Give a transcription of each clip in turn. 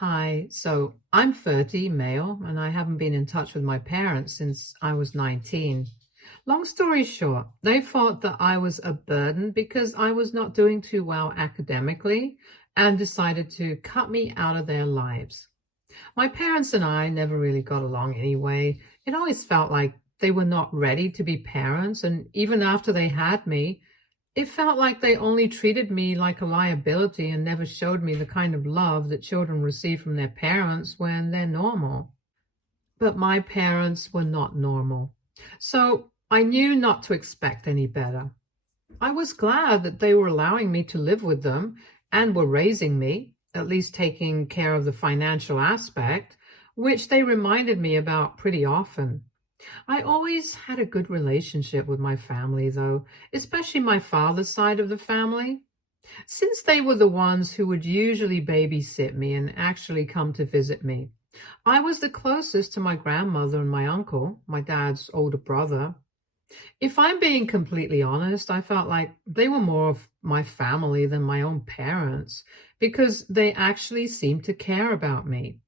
Hi, so I'm 30, male, and I haven't been in touch with my parents since I was 19. Long story short, they thought that I was a burden because I was not doing too well academically and decided to cut me out of their lives. My parents and I never really got along anyway. It always felt like they were not ready to be parents, and even after they had me, it felt like they only treated me like a liability and never showed me the kind of love that children receive from their parents when they're normal. But my parents were not normal. So I knew not to expect any better. I was glad that they were allowing me to live with them and were raising me, at least taking care of the financial aspect, which they reminded me about pretty often. I always had a good relationship with my family, though, especially my father's side of the family, since they were the ones who would usually babysit me and actually come to visit me. I was the closest to my grandmother and my uncle, my dad's older brother. If I'm being completely honest, I felt like they were more of my family than my own parents because they actually seemed to care about me.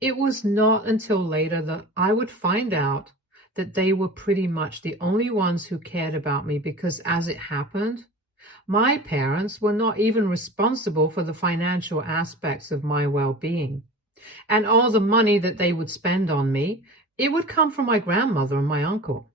It was not until later that I would find out that they were pretty much the only ones who cared about me because, as it happened, my parents were not even responsible for the financial aspects of my well-being. And all the money that they would spend on me, it would come from my grandmother and my uncle.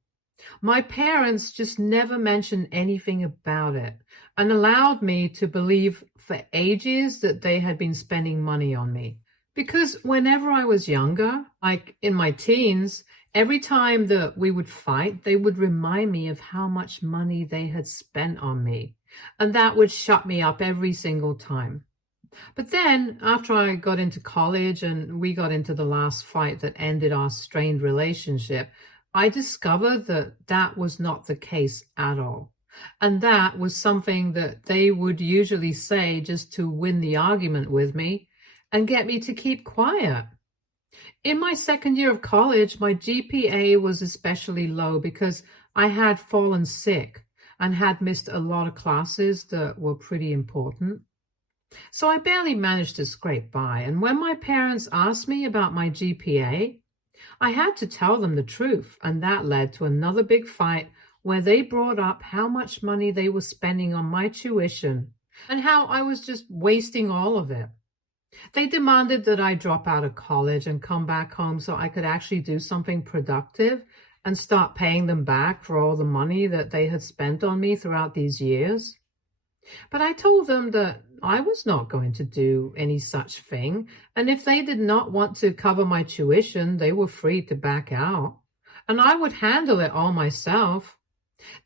My parents just never mentioned anything about it and allowed me to believe for ages that they had been spending money on me. Because whenever I was younger, like in my teens, every time that we would fight, they would remind me of how much money they had spent on me. And that would shut me up every single time. But then, after I got into college and we got into the last fight that ended our strained relationship, I discovered that that was not the case at all. And that was something that they would usually say just to win the argument with me and get me to keep quiet. In my second year of college, my GPA was especially low because I had fallen sick and had missed a lot of classes that were pretty important. So I barely managed to scrape by. And when my parents asked me about my GPA, I had to tell them the truth. And that led to another big fight where they brought up how much money they were spending on my tuition and how I was just wasting all of it. They demanded that I drop out of college and come back home so I could actually do something productive and start paying them back for all the money that they had spent on me throughout these years. But I told them that I was not going to do any such thing, and if they did not want to cover my tuition, they were free to back out, and I would handle it all myself.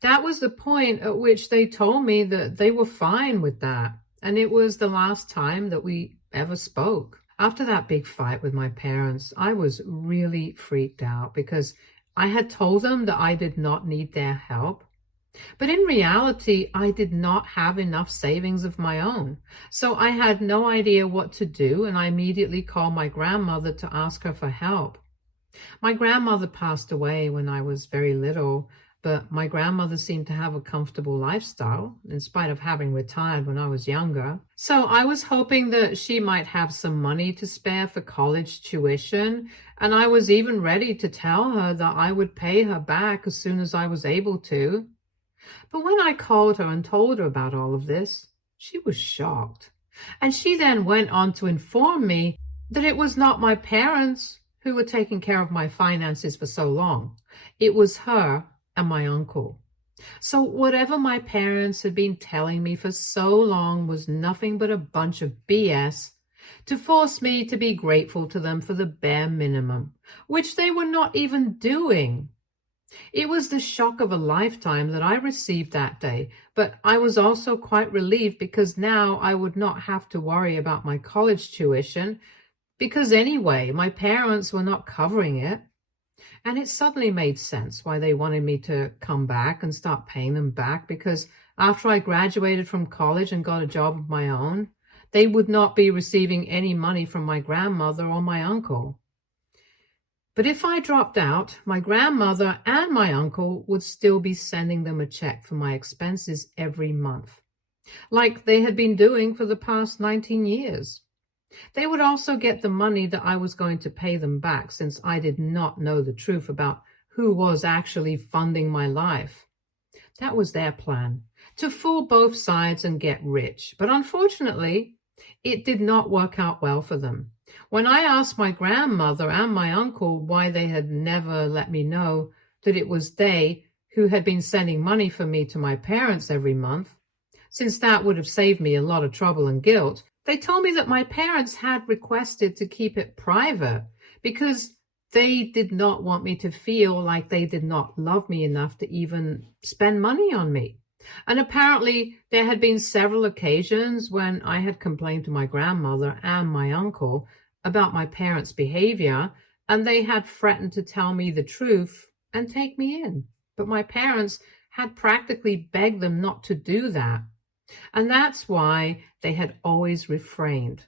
That was the point at which they told me that they were fine with that, and it was the last time that we ever spoke. After that big fight with my parents, I was really freaked out because I had told them that I did not need their help. But in reality, I did not have enough savings of my own. So I had no idea what to do, and I immediately called my grandmother to ask her for help. My grandmother passed away when I was very little, but my grandmother seemed to have a comfortable lifestyle, in spite of having retired when I was younger. So I was hoping that she might have some money to spare for college tuition, and I was even ready to tell her that I would pay her back as soon as I was able to. But when I called her and told her about all of this, she was shocked. And she then went on to inform me that it was not my parents who were taking care of my finances for so long. It was her and my uncle. So whatever my parents had been telling me for so long was nothing but a bunch of BS to force me to be grateful to them for the bare minimum, which they were not even doing. It was the shock of a lifetime that I received that day, but I was also quite relieved because now I would not have to worry about my college tuition because anyway, my parents were not covering it. And it suddenly made sense why they wanted me to come back and start paying them back because after I graduated from college and got a job of my own, they would not be receiving any money from my grandmother or my uncle. But if I dropped out, my grandmother and my uncle would still be sending them a check for my expenses every month, like they had been doing for the past 19 years. They would also get the money that I was going to pay them back since I did not know the truth about who was actually funding my life. That was their plan, to fool both sides and get rich. But unfortunately, it did not work out well for them. When I asked my grandmother and my uncle why they had never let me know that it was they who had been sending money for me to my parents every month, since that would have saved me a lot of trouble and guilt, they told me that my parents had requested to keep it private because they did not want me to feel like they did not love me enough to even spend money on me. And apparently, there had been several occasions when I had complained to my grandmother and my uncle about my parents' behavior, and they had threatened to tell me the truth and take me in. But my parents had practically begged them not to do that. And that's why they had always refrained.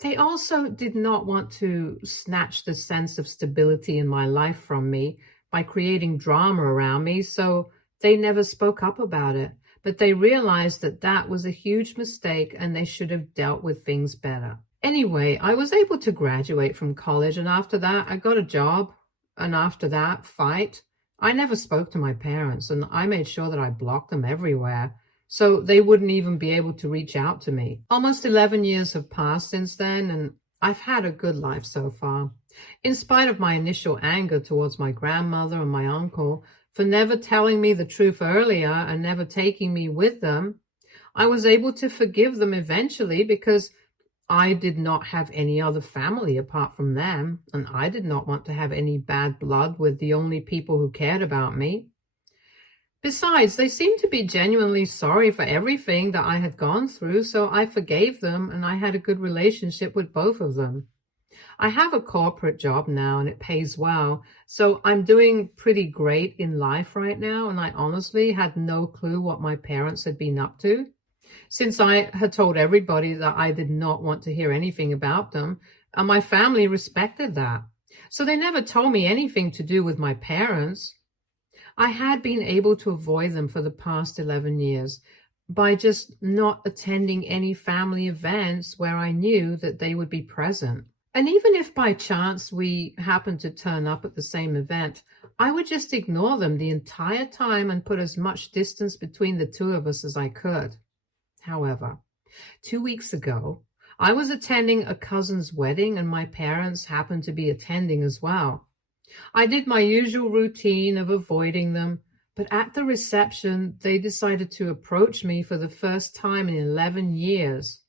They also did not want to snatch the sense of stability in my life from me by creating drama around me, so they never spoke up about it. But they realized that that was a huge mistake and they should have dealt with things better. Anyway, I was able to graduate from college, and after that, I got a job. And after that fight, I never spoke to my parents, and I made sure that I blocked them everywhere, so they wouldn't even be able to reach out to me. Almost 11 years have passed since then, and I've had a good life so far. In spite of my initial anger towards my grandmother and my uncle for never telling me the truth earlier and never taking me with them, I was able to forgive them eventually because I did not have any other family apart from them, and I did not want to have any bad blood with the only people who cared about me. Besides, they seemed to be genuinely sorry for everything that I had gone through, so I forgave them and I had a good relationship with both of them. I have a corporate job now and it pays well, so I'm doing pretty great in life right now, and I honestly had no clue what my parents had been up to, since I had told everybody that I did not want to hear anything about them, and my family respected that. So they never told me anything to do with my parents. I had been able to avoid them for the past 11 years by just not attending any family events where I knew that they would be present. And even if by chance we happened to turn up at the same event, I would just ignore them the entire time and put as much distance between the two of us as I could. However, 2 weeks ago, I was attending a cousin's wedding and my parents happened to be attending as well. I did my usual routine of avoiding them, but at the reception, they decided to approach me for the first time in 11 years.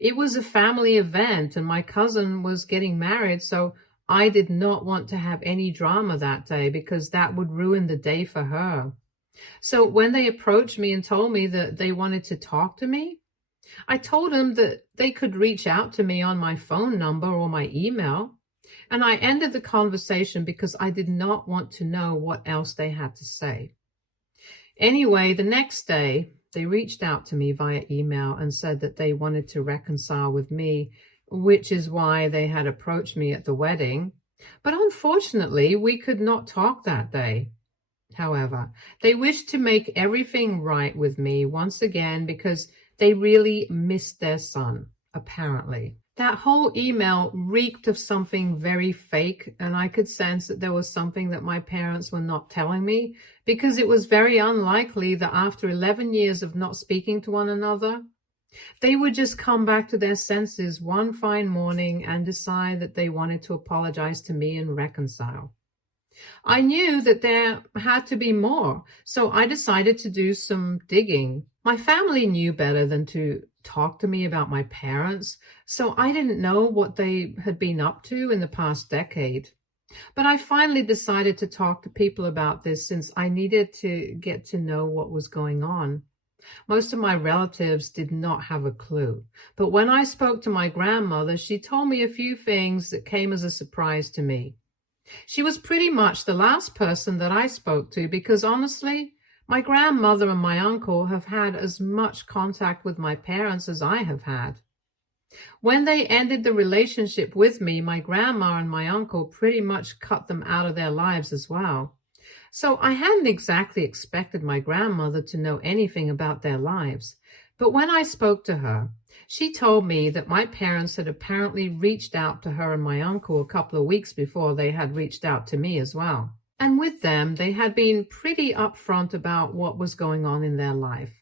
It was a family event and my cousin was getting married, so I did not want to have any drama that day because that would ruin the day for her. So when they approached me and told me that they wanted to talk to me, I told them that they could reach out to me on my phone number or my email. And I ended the conversation because I did not want to know what else they had to say. Anyway, the next day, they reached out to me via email and said that they wanted to reconcile with me, which is why they had approached me at the wedding. But unfortunately, we could not talk that day. However, they wished to make everything right with me once again because they really missed their son, apparently. That whole email reeked of something very fake, and I could sense that there was something that my parents were not telling me, because it was very unlikely that after 11 years of not speaking to one another, they would just come back to their senses one fine morning and decide that they wanted to apologize to me and reconcile. I knew that there had to be more, so I decided to do some digging. My family knew better than to talk to me about my parents, so I didn't know what they had been up to in the past decade. But I finally decided to talk to people about this since I needed to get to know what was going on. Most of my relatives did not have a clue, but when I spoke to my grandmother, she told me a few things that came as a surprise to me. She was pretty much the last person that I spoke to because honestly, my grandmother and my uncle have had as much contact with my parents as I have had. When they ended the relationship with me, my grandma and my uncle pretty much cut them out of their lives as well. So I hadn't exactly expected my grandmother to know anything about their lives. But when I spoke to her, She told me that my parents had apparently reached out to her and my uncle a couple of weeks before they had reached out to me as well. And with them, they had been pretty upfront about what was going on in their life.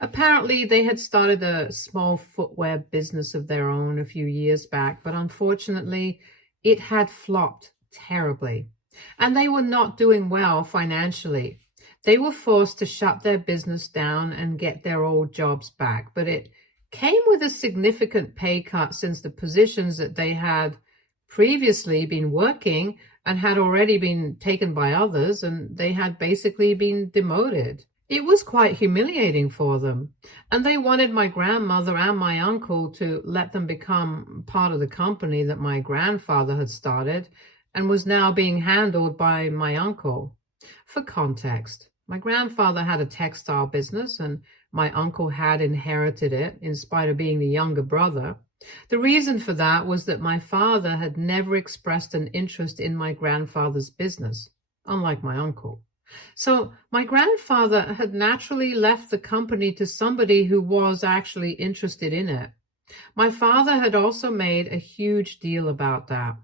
Apparently, they had started a small footwear business of their own a few years back, but unfortunately, it had flopped terribly. And they were not doing well financially. They were forced to shut their business down and get their old jobs back, but it came with a significant pay cut since the positions that they had previously been working and had already been taken by others, and they had basically been demoted. It was quite humiliating for them, and they wanted my grandmother and my uncle to let them become part of the company that my grandfather had started and was now being handled by my uncle. For context, my grandfather had a textile business and my uncle had inherited it in spite of being the younger brother. The reason for that was that my father had never expressed an interest in my grandfather's business, unlike my uncle. So my grandfather had naturally left the company to somebody who was actually interested in it. My father had also made a huge deal about that,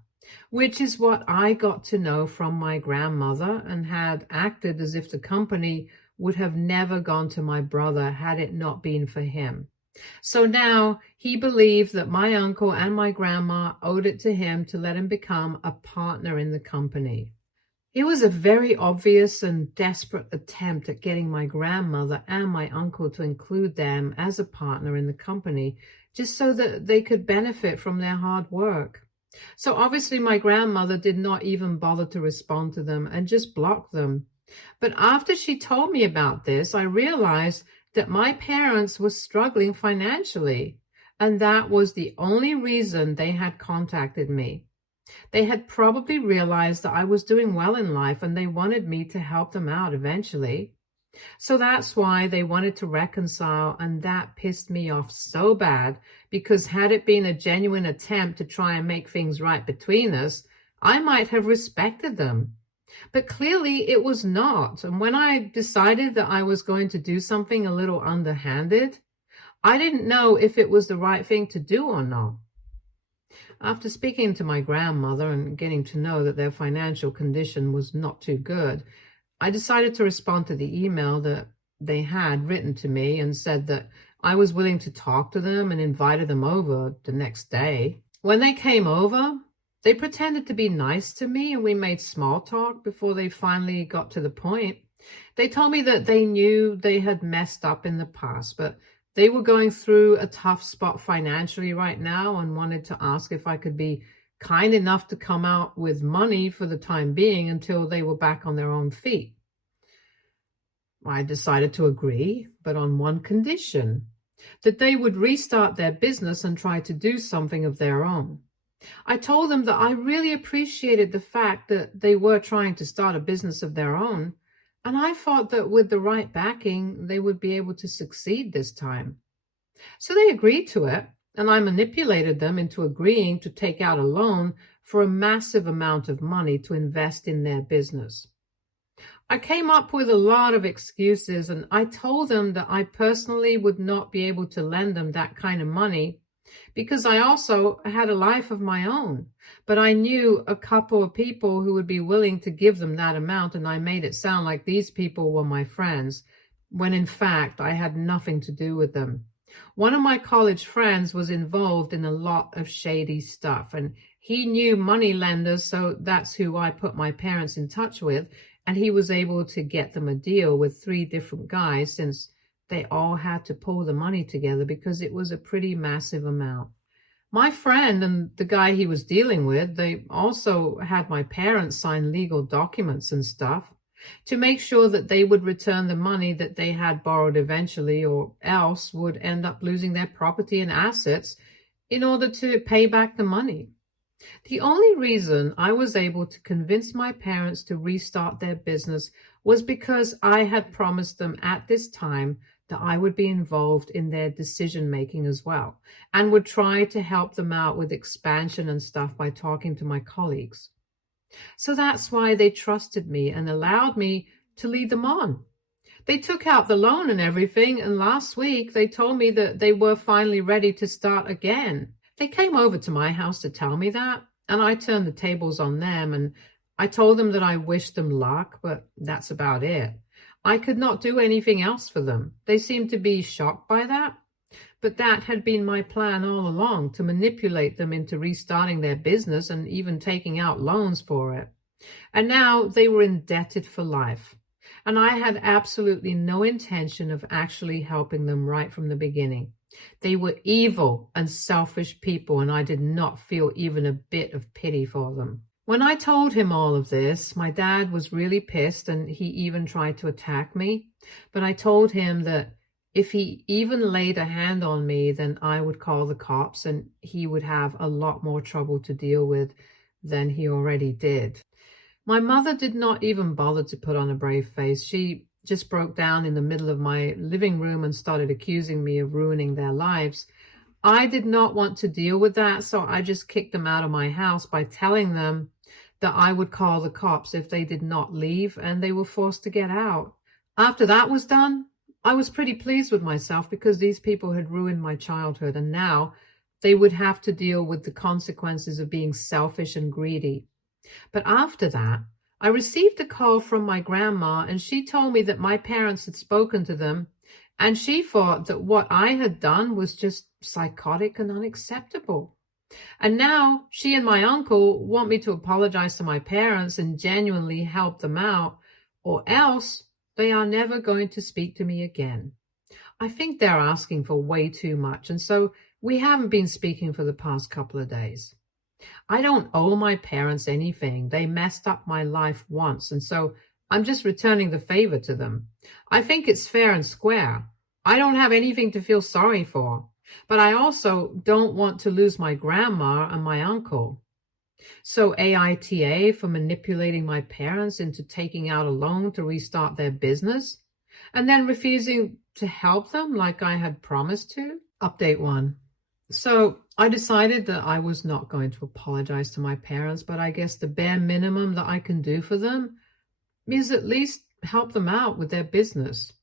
which is what I got to know from my grandmother, and had acted as if the company would have never gone to my brother had it not been for him. So now he believed that my uncle and my grandma owed it to him to let him become a partner in the company. It was a very obvious and desperate attempt at getting my grandmother and my uncle to include them as a partner in the company, just so that they could benefit from their hard work. So obviously my grandmother did not even bother to respond to them and just blocked them. But after she told me about this, I realized that my parents were struggling financially, and that was the only reason they had contacted me. They had probably realized that I was doing well in life and they wanted me to help them out eventually. So that's why they wanted to reconcile, and that pissed me off so bad, because had it been a genuine attempt to try and make things right between us, I might have respected them. But clearly it was not. And when I decided that I was going to do something a little underhanded, I didn't know if it was the right thing to do or not. After speaking to my grandmother and getting to know that their financial condition was not too good, I decided to respond to the email that they had written to me and said that I was willing to talk to them, and invited them over the next day. When they came over, they pretended to be nice to me and we made small talk before they finally got to the point. They told me that they knew they had messed up in the past, but they were going through a tough spot financially right now and wanted to ask if I could be kind enough to come out with money for the time being until they were back on their own feet. I decided to agree, but on one condition: that they would restart their business and try to do something of their own. I told them that I really appreciated the fact that they were trying to start a business of their own, and I thought that with the right backing, they would be able to succeed this time. So they agreed to it, and I manipulated them into agreeing to take out a loan for a massive amount of money to invest in their business. I came up with a lot of excuses, and I told them that I personally would not be able to lend them that kind of money because I also had a life of my own. But I knew a couple of people who would be willing to give them that amount, and I made it sound like these people were my friends, when in fact I had nothing to do with them. One of my college friends was involved in a lot of shady stuff, and he knew money lenders, so that's who I put my parents in touch with, and he was able to get them a deal with 3 different guys, since they all had to pull the money together because it was a pretty massive amount. My friend and the guy he was dealing with, they also had my parents sign legal documents and stuff to make sure that they would return the money that they had borrowed eventually, or else would end up losing their property and assets in order to pay back the money. The only reason I was able to convince my parents to restart their business was because I had promised them at this time that I would be involved in their decision making as well, and would try to help them out with expansion and stuff by talking to my colleagues. So that's why they trusted me and allowed me to lead them on. They took out the loan and everything, and last week they told me that they were finally ready to start again. They came over to my house to tell me that, and I turned the tables on them, and I told them that I wished them luck, but that's about it. I could not do anything else for them. They seemed to be shocked by that. But that had been my plan all along, to manipulate them into restarting their business and even taking out loans for it. And now they were indebted for life. And I had absolutely no intention of actually helping them right from the beginning. They were evil and selfish people, and I did not feel even a bit of pity for them. When I told him all of this, my dad was really pissed, and he even tried to attack me. But I told him that if he even laid a hand on me, then I would call the cops, and he would have a lot more trouble to deal with than he already did. My mother did not even bother to put on a brave face. She just broke down in the middle of my living room and started accusing me of ruining their lives. I did not want to deal with that, so I just kicked them out of my house by telling them that I would call the cops if they did not leave, and they were forced to get out. After that was done, I was pretty pleased with myself because these people had ruined my childhood, and now they would have to deal with the consequences of being selfish and greedy. But after that, I received a call from my grandma, and she told me that my parents had spoken to them, and she thought that what I had done was just psychotic and unacceptable. And now she and my uncle want me to apologize to my parents and genuinely help them out, or else they are never going to speak to me again. I think they're asking for way too much, and so we haven't been speaking for the past couple of days. I don't owe my parents anything. They messed up my life once, and so I'm just returning the favor to them. I think it's fair and square. I don't have anything to feel sorry for, but I also don't want to lose my grandma and my uncle. So AITA for manipulating my parents into taking out a loan to restart their business and then refusing to help them like I had promised to. Update 1. So I decided that I was not going to apologize to my parents, but I guess the bare minimum that I can do for them is at least help them out with their business.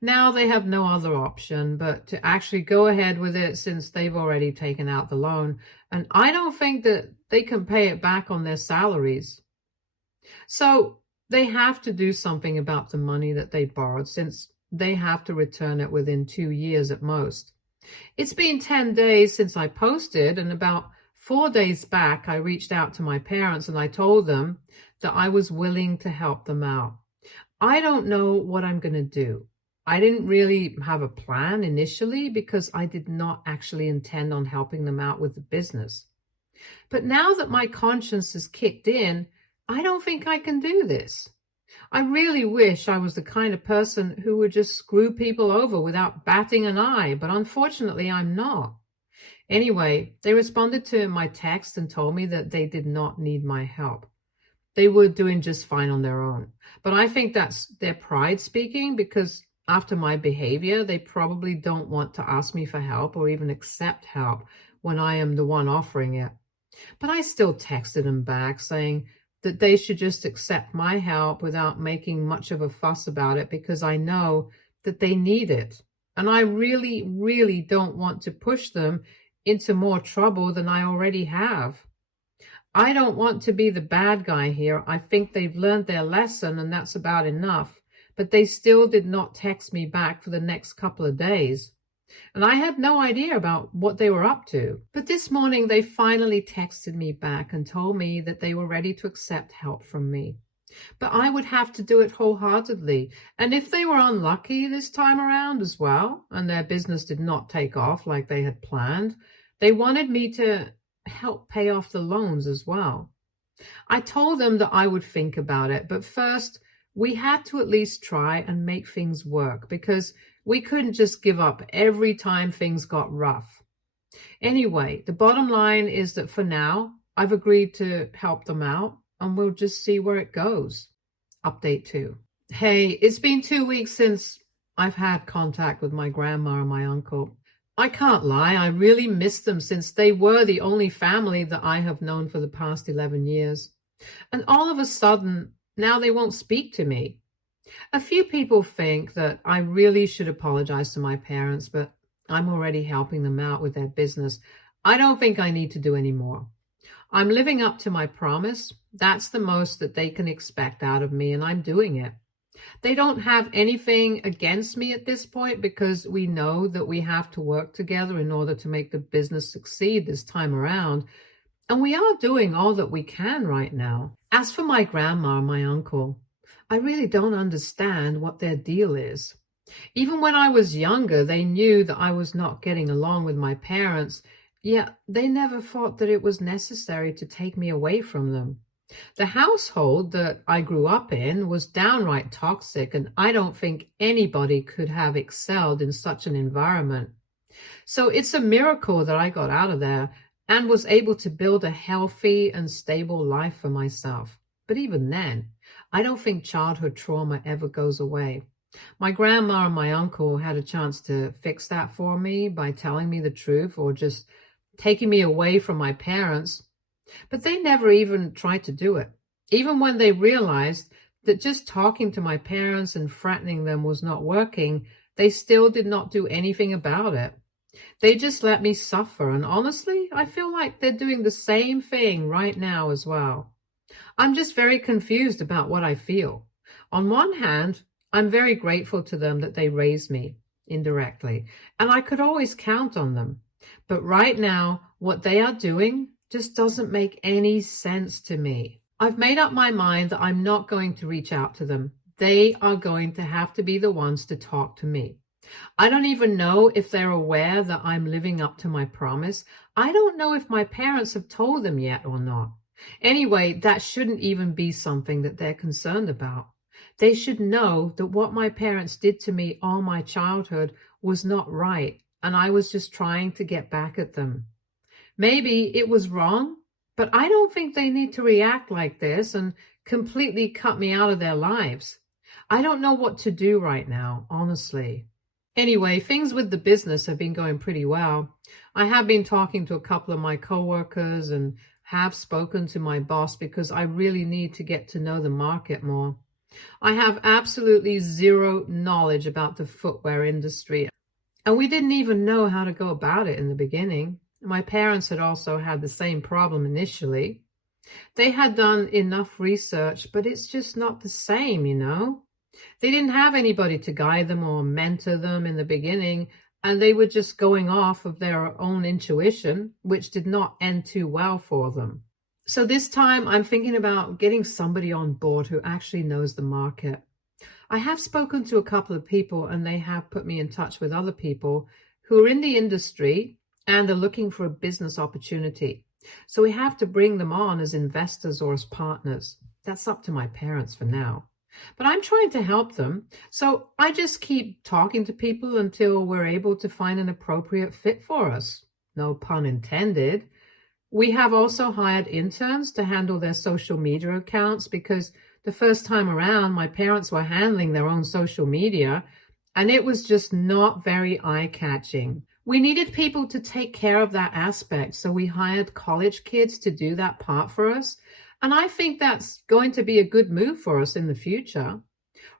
Now they have no other option but to actually go ahead with it since they've already taken out the loan, and I don't think that they can pay it back on their salaries. So they have to do something about the money that they borrowed since they have to return it within 2 years at most. It's been 10 days since I posted, and about 4 days back I reached out to my parents and I told them that I was willing to help them out. I don't know what I'm going to do. I didn't really have a plan initially because I did not actually intend on helping them out with the business. But now that my conscience has kicked in, I don't think I can do this. I really wish I was the kind of person who would just screw people over without batting an eye, but unfortunately I'm not. Anyway, they responded to my text and told me that they did not need my help. They were doing just fine on their own. But I think that's their pride speaking, because after my behavior, they probably don't want to ask me for help or even accept help when I am the one offering it. But I still texted them back saying that they should just accept my help without making much of a fuss about it because I know that they need it. And I really, really don't want to push them into more trouble than I already have. I don't want to be the bad guy here. I think they've learned their lesson and that's about enough. But they still did not text me back for the next couple of days. And I had no idea about what they were up to. But this morning they finally texted me back and told me that they were ready to accept help from me. But I would have to do it wholeheartedly. And if they were unlucky this time around as well, and their business did not take off like they had planned, they wanted me to help pay off the loans as well. I told them that I would think about it, but first we had to at least try and make things work because we couldn't just give up every time things got rough. Anyway, the bottom line is that for now, I've agreed to help them out and we'll just see where it goes. Update 2. Hey, it's been 2 weeks since I've had contact with my grandma and my uncle. I can't lie, I really miss them since they were the only family that I have known for the past 11 years. And all of a sudden, now they won't speak to me. A few people think that I really should apologize to my parents, but I'm already helping them out with their business. I don't think I need to do any more. I'm living up to my promise. That's the most that they can expect out of me, and I'm doing it. They don't have anything against me at this point because we know that we have to work together in order to make the business succeed this time around. And we are doing all that we can right now. As for my grandma and my uncle, I really don't understand what their deal is. Even when I was younger, they knew that I was not getting along with my parents, yet they never thought that it was necessary to take me away from them. The household that I grew up in was downright toxic, and I don't think anybody could have excelled in such an environment. So it's a miracle that I got out of there and was able to build a healthy and stable life for myself. But even then, I don't think childhood trauma ever goes away. My grandma and my uncle had a chance to fix that for me by telling me the truth or just taking me away from my parents, but they never even tried to do it. Even when they realized that just talking to my parents and threatening them was not working, they still did not do anything about it. They just let me suffer, and honestly, I feel like they're doing the same thing right now as well. I'm just very confused about what I feel. On one hand, I'm very grateful to them that they raised me indirectly, and I could always count on them. But right now, what they are doing just doesn't make any sense to me. I've made up my mind that I'm not going to reach out to them. They are going to have to be the ones to talk to me. I don't even know if they're aware that I'm living up to my promise. I don't know if my parents have told them yet or not. Anyway, that shouldn't even be something that they're concerned about. They should know that what my parents did to me all my childhood was not right, and I was just trying to get back at them. Maybe it was wrong, but I don't think they need to react like this and completely cut me out of their lives. I don't know what to do right now, honestly. Anyway, things with the business have been going pretty well. I have been talking to a couple of my coworkers and have spoken to my boss because I really need to get to know the market more. I have absolutely zero knowledge about the footwear industry, and we didn't even know how to go about it in the beginning. My parents had also had the same problem initially. They had done enough research, but it's just not the same, you know? They didn't have anybody to guide them or mentor them in the beginning, and they were just going off of their own intuition, which did not end too well for them. So this time I'm thinking about getting somebody on board who actually knows the market. I have spoken to a couple of people, and they have put me in touch with other people who are in the industry and are looking for a business opportunity. So we have to bring them on as investors or as partners. That's up to my parents for now. But I'm trying to help them. So I just keep talking to people until we're able to find an appropriate fit for us. No pun intended. We have also hired interns to handle their social media accounts because the first time around, my parents were handling their own social media, and it was just not very eye-catching. We needed people to take care of that aspect, so we hired college kids to do that part for us. And I think that's going to be a good move for us in the future.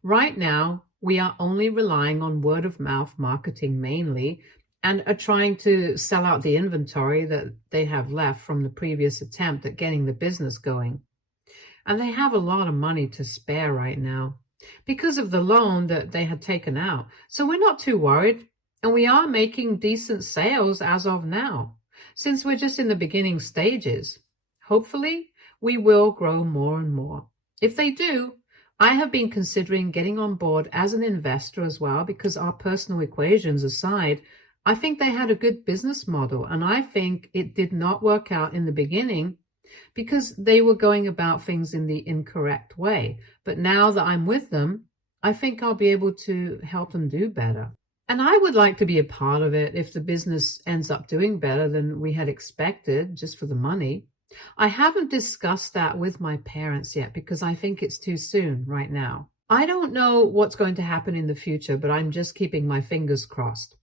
Right now, we are only relying on word of mouth marketing mainly and are trying to sell out the inventory that they have left from the previous attempt at getting the business going. And they have a lot of money to spare right now because of the loan that they had taken out. So we're not too worried, and we are making decent sales as of now, since we're just in the beginning stages. Hopefully, we will grow more and more. If they do, I have been considering getting on board as an investor as well, because our personal equations aside, I think they had a good business model, and I think it did not work out in the beginning because they were going about things in the incorrect way. But now that I'm with them, I think I'll be able to help them do better. And I would like to be a part of it if the business ends up doing better than we had expected just for the money. I haven't discussed that with my parents yet because I think it's too soon right now. I don't know what's going to happen in the future, but I'm just keeping my fingers crossed.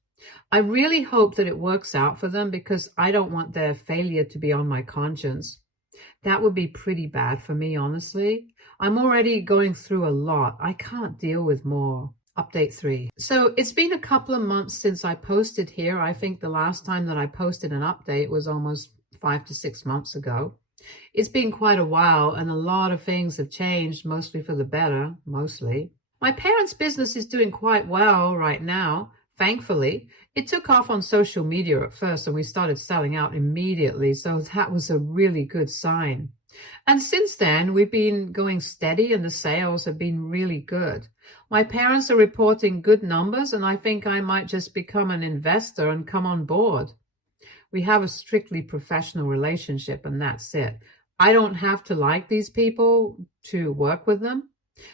I really hope that it works out for them because I don't want their failure to be on my conscience. That would be pretty bad for me, honestly. I'm already going through a lot. I can't deal with more. Update 3. So it's been a couple of months since I posted here. I think the last time that I posted an update was almost 5 to 6 months ago. It's been quite a while, and a lot of things have changed, mostly for the better, mostly. My parents' business is doing quite well right now, thankfully. It took off on social media at first, and we started selling out immediately, so that was a really good sign. And since then, we've been going steady, and the sales have been really good. My parents are reporting good numbers, and I think I might just become an investor and come on board. We have a strictly professional relationship, and that's it. I don't have to like these people to work with them,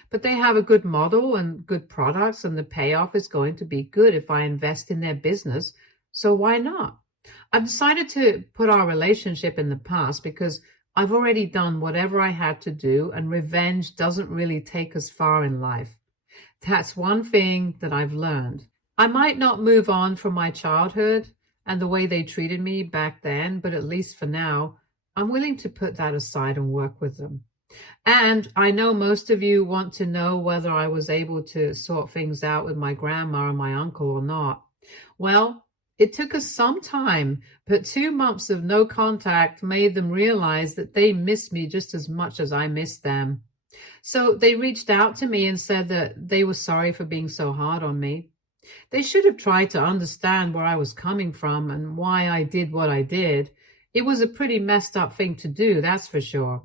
but they have a good model and good products, and the payoff is going to be good if I invest in their business. So why not? I've decided to put our relationship in the past because I've already done whatever I had to do, and revenge doesn't really take us far in life. That's one thing that I've learned. I might not move on from my childhood and the way they treated me back then, but at least for now, I'm willing to put that aside and work with them. And I know most of you want to know whether I was able to sort things out with my grandma and my uncle or not. Well, it took us some time, but 2 months of no contact made them realize that they miss me just as much as I miss them. So they reached out to me and said that they were sorry for being so hard on me. They should have tried to understand where I was coming from and why I did what I did. It was a pretty messed up thing to do, that's for sure.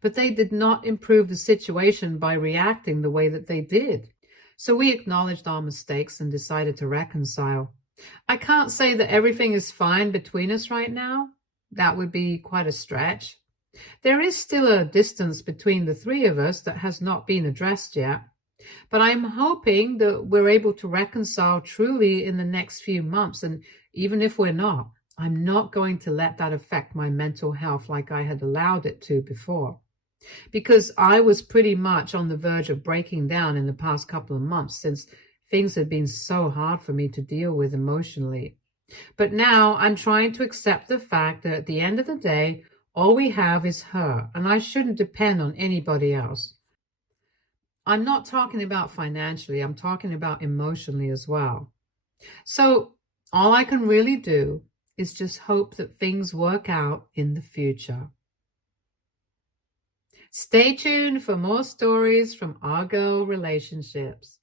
But they did not improve the situation by reacting the way that they did. So we acknowledged our mistakes and decided to reconcile. I can't say that everything is fine between us right now. That would be quite a stretch. There is still a distance between the three of us that has not been addressed yet. But I'm hoping that we're able to reconcile truly in the next few months. And even if we're not, I'm not going to let that affect my mental health like I had allowed it to before. Because I was pretty much on the verge of breaking down in the past couple of months since things had been so hard for me to deal with emotionally. But now I'm trying to accept the fact that at the end of the day, all we have is her, and I shouldn't depend on anybody else. I'm not talking about financially, I'm talking about emotionally as well. So all I can really do is just hope that things work out in the future. Stay tuned for more stories from our girl relationships.